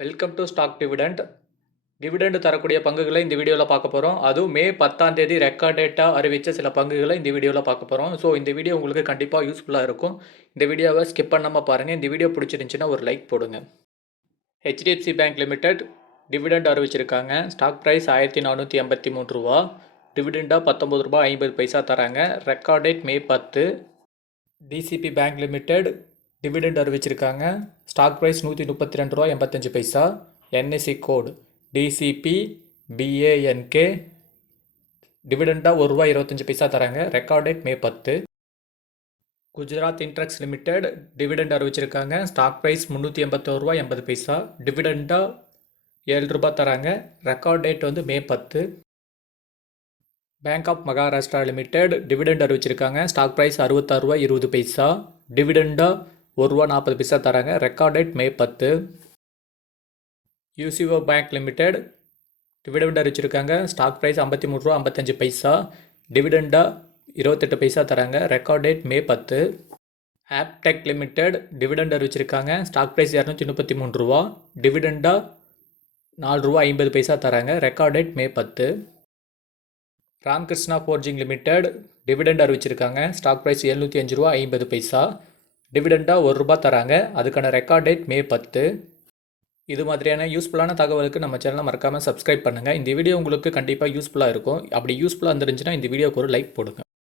Welcome to stock dividend. Dividend தரக்கூடிய பங்குகளை இந்த வீடியோவில் பார்க்க போகிறோம். அதுவும் மே 10ஆம் தேதி ரெக்கார்ட் டேட்டாக அறிவித்த சில பங்குகளை இந்த வீடியோவில் பார்க்க போகிறோம். ஸோ இந்த வீடியோ உங்களுக்கு கண்டிப்பாக யூஸ்ஃபுல்லாக இருக்கும். இந்த வீடியோவை ஸ்கிப் பண்ணாமல் பாருங்கள். இந்த வீடியோ பிடிச்சிருந்துச்சின்னா ஒரு லைக் போடுங்க. ஹெச்டிஎஃப்சி பேங்க் லிமிடெட் டிவிடெண்ட் அறிவிச்சிருக்காங்க. Stock price ₹1483. டிவிடெண்டாக ₹19.50 தராங்க. Record date May 10. DCB bank limited dividend அறிவிச்சிருக்காங்க. Stock price ₹132.85. NSC code DCB B A N K. டிவிடெண்டாக ₹1.25 தராங்க. Record date May 10. Gujarat Intrux limited dividend அறிவிச்சிருக்காங்க. Stock price ₹381.80. டிவிடெண்டாக ₹7 தராங்க. Record date May 10. Bank of Maharashtra limited dividend அறிவிச்சிருக்காங்க. Stock price ₹66.20. டிவிடெண்டாக ₹1.40 தராங்க. Record date May 10. UCO bank limited dividend அறிவிச்சிருக்காங்க. Stock price ₹53.55. டிவிடெண்டாக ₹28 தராங்க. Record date May 10. Aptech limited dividend அறிவிச்சிருக்காங்க. Stock price ₹233. டிவிடெண்டாக ₹4.50 தராங்க. Record date May 10. Ramkrishna forging limited dividend அறிவிச்சிருக்காங்க. Stock price ₹705.50. டிவிடெண்டாக ₹1 தராங்க. அதுக்கான ரெக்கார்ட் டேட் மே 10. இது மாதிரியான யூஸ்ஃபுல்லான தகவலுக்கு நம்ம சேனலை மறக்காமல் சப்ஸ்கிரைப் பண்ணுங்கள். இந்த வீடியோ உங்களுக்கு கண்டிப்பாக யூஸ்ஃபுல்லாக இருக்கும். அப்படி யூஸ்ஃபுல்லாக இருந்துருந்துச்சுன்னா இந்த வீடியோக்கு ஒரு லைக் போடுங்க.